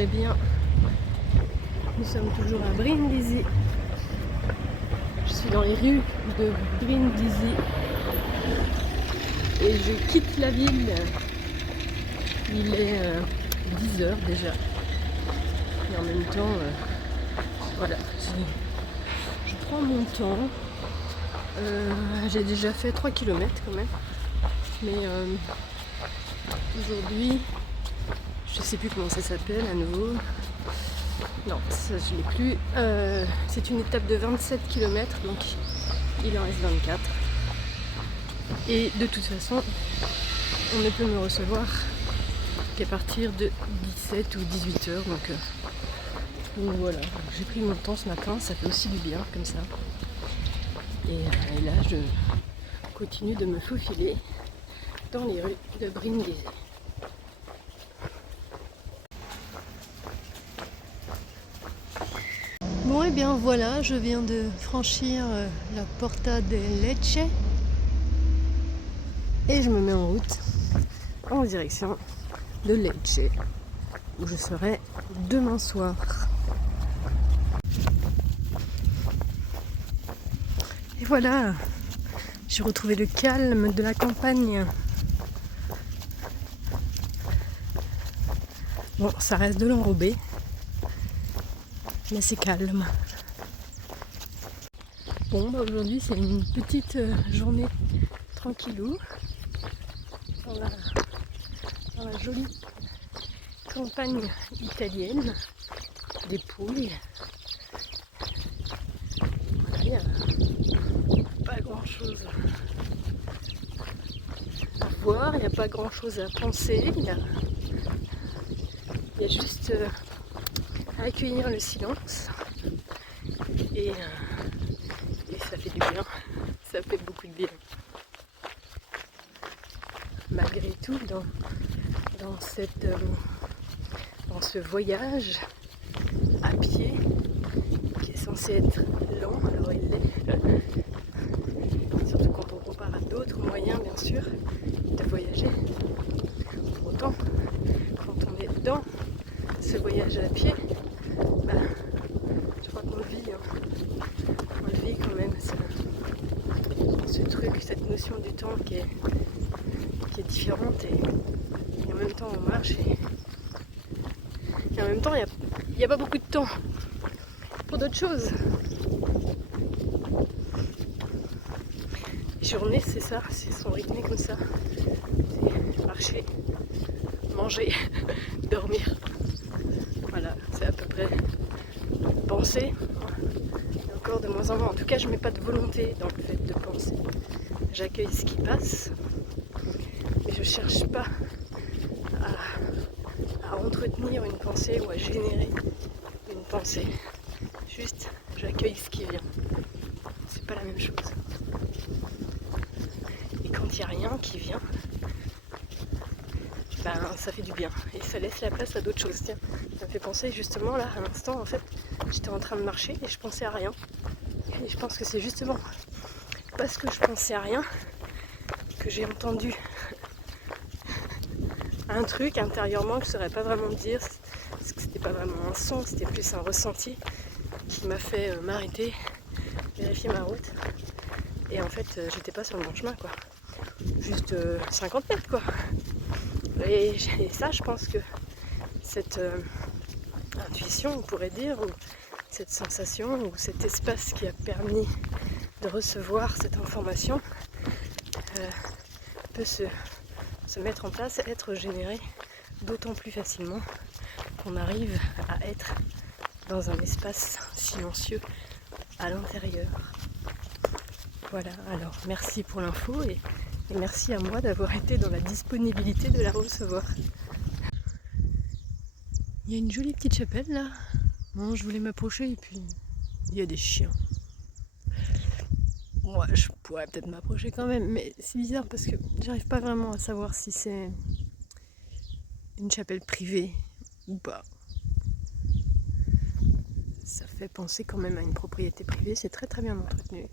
Eh bien, nous sommes toujours à Brindisi. Je suis dans les rues de Brindisi et je quitte la ville. Il est 10 h déjà. Et en même temps, voilà, je prends mon temps. J'ai déjà fait 3 km quand même. Mais aujourd'hui, je sais plus comment ça s'appelle à nouveau. Non, ça je l'ai plus. C'est une étape de 27 km, donc il en reste 24. Et de toute façon, on ne peut me recevoir qu'à partir de 17 ou 18 h. Donc voilà, j'ai pris mon temps ce matin, ça fait aussi du bien comme ça. Et là, je continue de me faufiler dans les rues de Brindisi. Bon, et bien voilà, je viens de franchir la Porta de Lecce et je me mets en route en direction de Lecce où je serai demain soir. Et voilà, j'ai retrouvé le calme de la campagne. Bon, ça reste de l'enrobé, mais c'est calme. Bon, bah aujourd'hui c'est une petite journée tranquillou dans la jolie campagne italienne, des poules. Voilà, il n'y a pas grand chose à voir, il n'y a pas grand chose à penser, il y a juste à accueillir le silence et ça fait du bien, ça fait beaucoup de bien. Malgré tout, dans ce voyage à pied qui est censé être lent, alors il l'est, surtout quand on compare à d'autres moyens bien sûr de voyager. Pour autant, quand on est dans ce voyage à pied, je crois qu'on le vit, quand même ce truc, cette notion du temps qui est différente et en même temps on marche et en même temps il n'y a pas beaucoup de temps pour d'autres choses. Les journées c'est ça, sont rythmées comme ça, c'est marcher, manger, dormir, voilà, c'est à peu près penser, et encore de moins en moins, en tout cas je mets pas de volonté dans le fait de penser, j'accueille ce qui passe, mais je cherche pas à entretenir une pensée ou à générer une pensée. Juste, j'accueille ce qui vient. C'est pas la même chose. Et quand il n'y a rien qui vient, ça fait du bien. Et ça laisse la place à d'autres choses. Tiens, ça me fait penser justement là, à l'instant, en fait, j'étais en train de marcher et je pensais à rien. Et je pense que c'est justement parce que je pensais à rien que j'ai entendu un truc intérieurement que je ne saurais pas vraiment dire, parce que c'était pas vraiment un son, c'était plus un ressenti qui m'a fait m'arrêter, vérifier ma route, et en fait j'étais pas sur le bon chemin quoi, juste 50 mètres quoi. Et ça, je pense que cette intuition, on pourrait dire, ou cette sensation, ou cet espace qui a permis de recevoir cette information peut se mettre en place, être généré d'autant plus facilement qu'on arrive à être dans un espace silencieux à l'intérieur. Voilà, alors merci pour l'info et merci à moi d'avoir été dans la disponibilité de la recevoir. Il y a une jolie petite chapelle là. Bon, je voulais m'approcher et puis il y a des chiens. Moi, je pourrais peut-être m'approcher quand même, mais c'est bizarre parce que j'arrive pas vraiment à savoir si c'est une chapelle privée ou pas. Ça fait penser quand même à une propriété privée, c'est très très bien entretenu.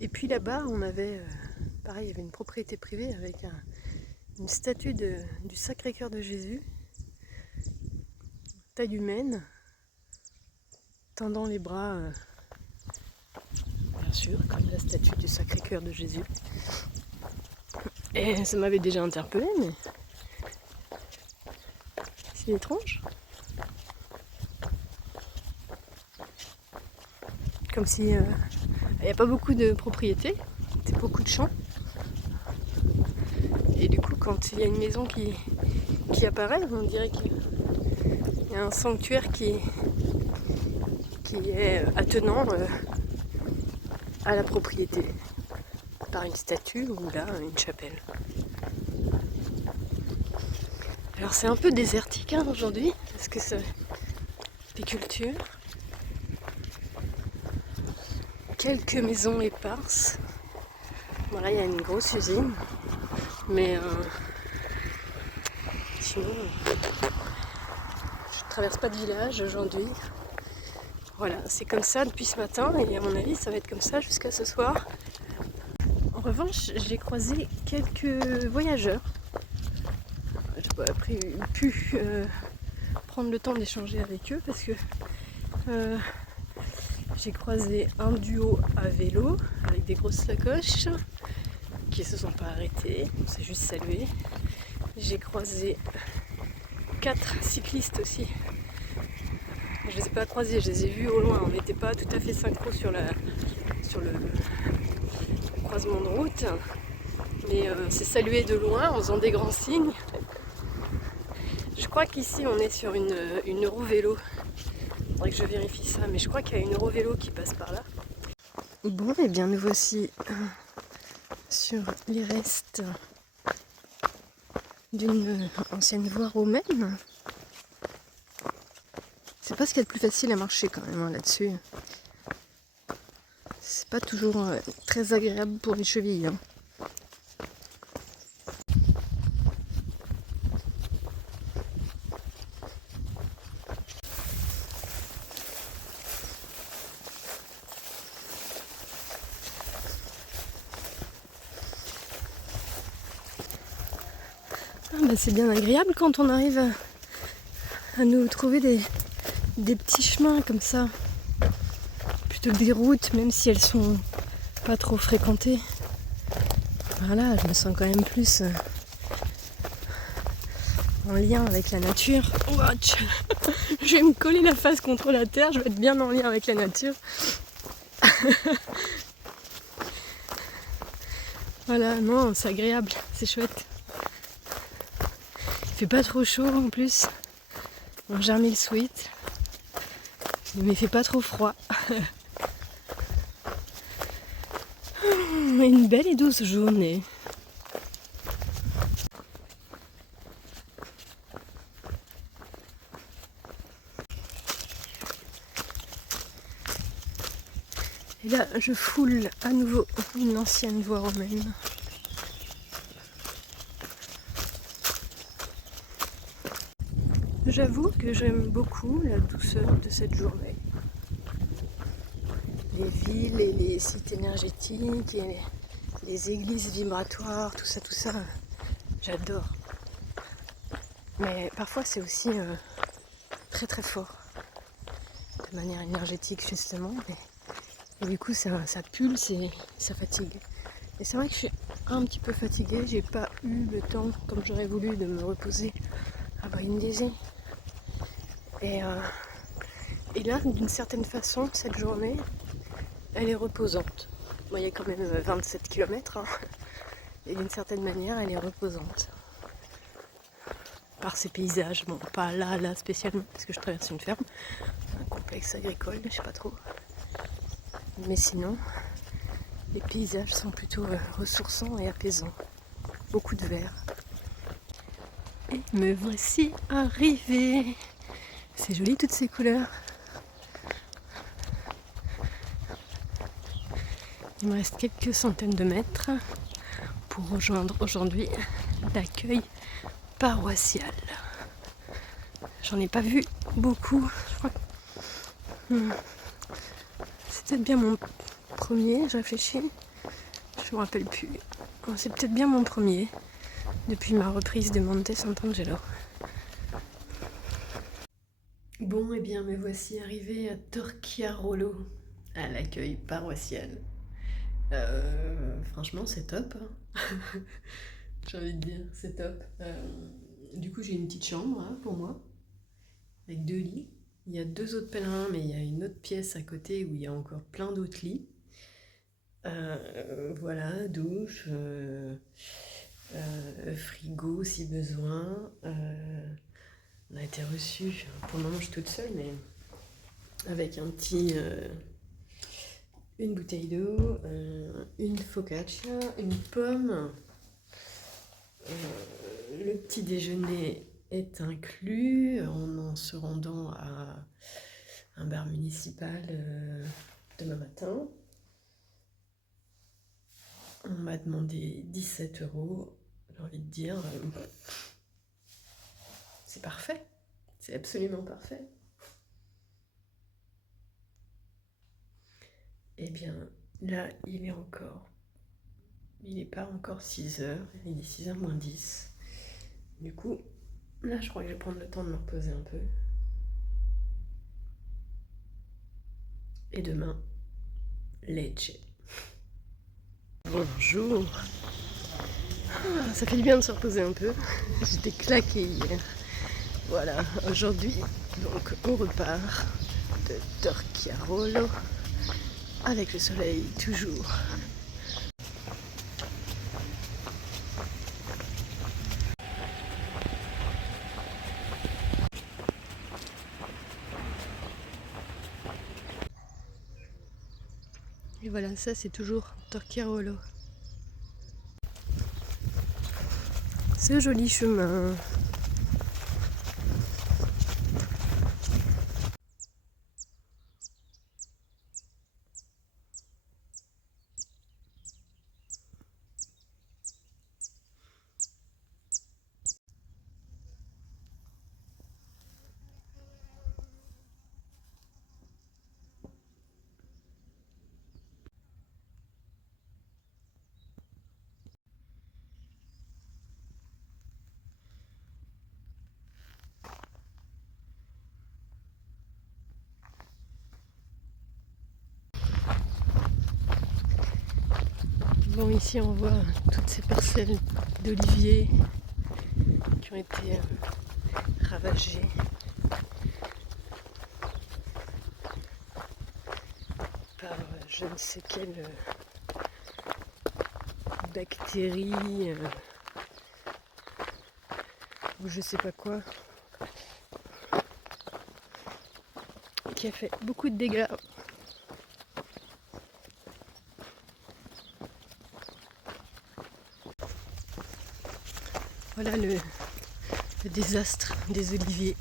Et puis là-bas, on avait, pareil, il y avait une propriété privée avec une statue du Sacré-Cœur de Jésus, taille humaine, tendant les bras, bien sûr, comme la statue du Sacré-Cœur de Jésus. Et ça m'avait déjà interpellée, mais c'est étrange. Comme si il n'y a pas beaucoup de propriétés, c'est beaucoup de champs. Et du coup, quand il y a une maison qui apparaît, on dirait qu'il y a un sanctuaire qui est attenant à la propriété par une statue ou là une chapelle. Alors c'est un peu désertique aujourd'hui parce que c'est des cultures, quelques maisons éparses. Voilà, il y a une grosse usine, mais sinon je traverse pas de village aujourd'hui. Voilà, c'est comme ça depuis ce matin et à mon avis ça va être comme ça jusqu'à ce soir. En revanche, j'ai croisé quelques voyageurs. J'ai pas pu prendre le temps d'échanger avec eux parce que j'ai croisé un duo à vélo avec des grosses sacoches qui se sont pas arrêtés, on s'est juste salué. J'ai croisé 4 cyclistes aussi. Je les ai pas croisés, je les ai vus au loin. On n'était pas tout à fait synchro sur le croisement de route, mais on s'est salué de loin en faisant des grands signes. Je crois qu'ici on est sur une Eurovélo. Il faudrait que je vérifie ça, mais je crois qu'il y a une Eurovélo qui passe par là. Bon, et bien nous voici sur les restes d'une ancienne voie romaine. C'est pas ce qu'il y a de plus facile à marcher quand même là-dessus. C'est pas toujours très agréable pour les chevilles. C'est bien agréable quand on arrive à nous trouver des petits chemins comme ça, plutôt que des routes, même si elles sont pas trop fréquentées. Voilà, je me sens quand même plus en lien avec la nature. Watch. Je vais me coller la face contre la terre, je vais être bien en lien avec la nature. Voilà, non, c'est agréable, c'est chouette. Il fait pas trop chaud en plus. Bon, j'ai remis le sweat. Mais il fait pas trop froid. Une belle et douce journée. Et là, je foule à nouveau une ancienne voie romaine. J'avoue que j'aime beaucoup la douceur de cette journée. Les villes et les sites énergétiques et les églises vibratoires, tout ça, j'adore. Mais parfois c'est aussi très très fort, de manière énergétique justement. Et du coup ça pulse et ça fatigue. Et c'est vrai que je suis un petit peu fatiguée, j'ai pas eu le temps comme j'aurais voulu de me reposer à Brindisi. Et là, d'une certaine façon, cette journée, elle est reposante. Bon, il y a quand même 27 km, hein, et d'une certaine manière, elle est reposante. Par ces paysages, bon, pas là spécialement, parce que je traverse une ferme, un complexe agricole, je sais pas trop. Mais sinon, les paysages sont plutôt ressourçants et apaisants. Beaucoup de vert. Et me voici arrivée. C'est joli toutes ces couleurs. Il me reste quelques centaines de mètres pour rejoindre aujourd'hui l'accueil paroissial. J'en ai pas vu beaucoup. Je crois que c'est peut-être bien mon premier, je réfléchis. Je me rappelle plus. C'est peut-être bien mon premier. depuis ma reprise de Monte Sant'Angelo. Bon, et bien me voici arrivée à Torchiarolo, à l'accueil paroissial. Franchement, c'est top, hein. J'ai envie de dire, c'est top. Du coup, j'ai une petite chambre hein, pour moi, avec 2 lits. Il y a 2 autres pèlerins, mais il y a une autre pièce à côté où il y a encore plein d'autres lits. Voilà, douche, frigo si besoin. On a été reçus, pour le moment je suis toute seule, mais avec une bouteille d'eau, une focaccia, une pomme. Le petit déjeuner est inclus en se rendant à un bar municipal demain matin. On m'a demandé 17 €. J'ai envie de dire, c'est parfait. C'est absolument parfait. Eh bien, là, il n'est pas encore 6 heures, il est 6 h moins 10. Du coup, là, je crois que je vais prendre le temps de me reposer un peu. Et demain, Lecce. Bonjour. Ça fait du bien de se reposer un peu. J'étais claquée hier. Voilà, aujourd'hui, donc on repart de Torchiarolo avec le soleil toujours. Et voilà, ça c'est toujours Torchiarolo. Ce joli chemin. Bon, ici on voit toutes ces parcelles d'oliviers qui ont été ravagées par je ne sais quelle bactérie ou je sais pas quoi qui a fait beaucoup de dégâts. Voilà le désastre des oliviers.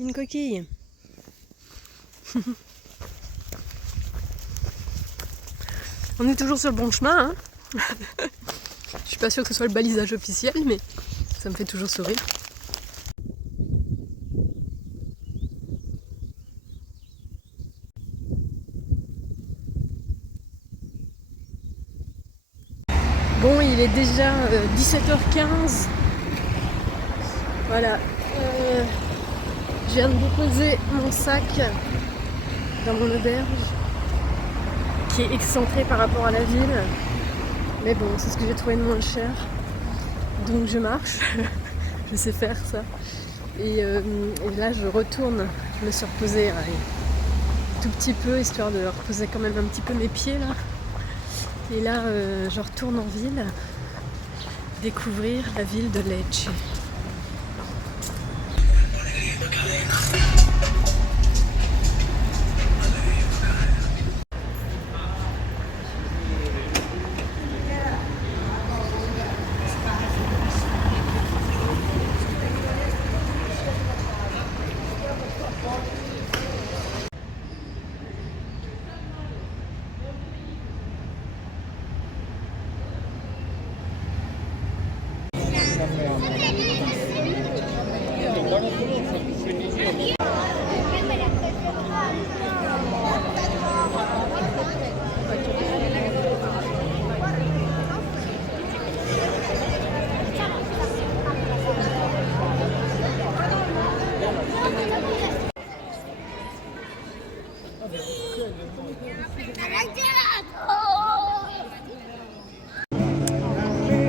Une coquille. On est toujours sur le bon chemin, hein. Je suis pas sûre que ce soit le balisage officiel, mais ça me fait toujours sourire. Bon, il est déjà 17h15. Voilà. Je viens de déposer mon sac dans mon auberge, qui est excentré par rapport à la ville. Mais bon, c'est ce que j'ai trouvé de moins cher. Donc je marche. Je sais faire ça. Et là, je retourne. Je me suis reposée un tout petit peu, histoire de reposer quand même un petit peu mes pieds là. Et là, je retourne en ville, découvrir la ville de Lecce.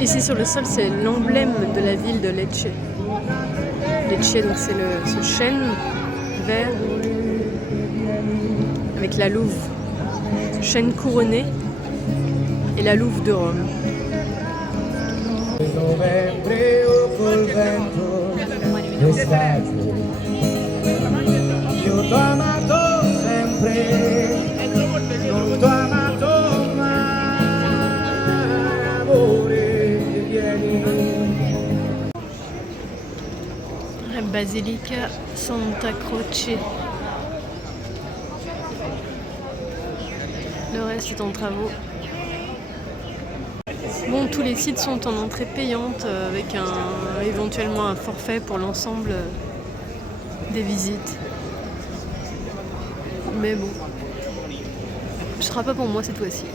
Ici sur le sol, c'est l'emblème de la ville de Lecce. Lecce, donc c'est ce chêne vert avec la louve, ce chêne couronné et la louve de Rome. La Basilica Santa Croce. Le reste est en travaux. Bon, tous les sites sont en entrée payante avec éventuellement un forfait pour l'ensemble des visites. Mais bon, ce sera pas pour moi cette fois-ci.